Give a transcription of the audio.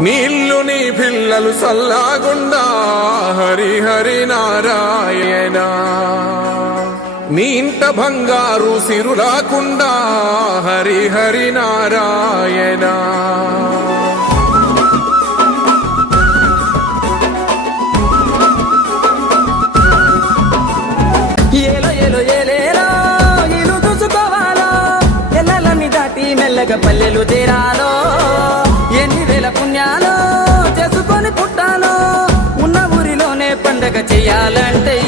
నీళ్ళు నీ పిల్లలు సల్లాగుండా హరి హరి నారాయణ. నీ ఇంట బంగారు సిరులాకుండా హరి హరి నారాయణ. ఏలో ఏలో ఏలేలో ఇల్లు చూసుకోవాలో, ఎల్లలన్నీ దాటి మెల్లగా పల్లెలు తీరాలో, ఎన్ని వేల పుణ్యాలో చేసుకొని పుట్టాలో, ఉన్న ఊరిలోనే పండగ చెయ్యాలంటే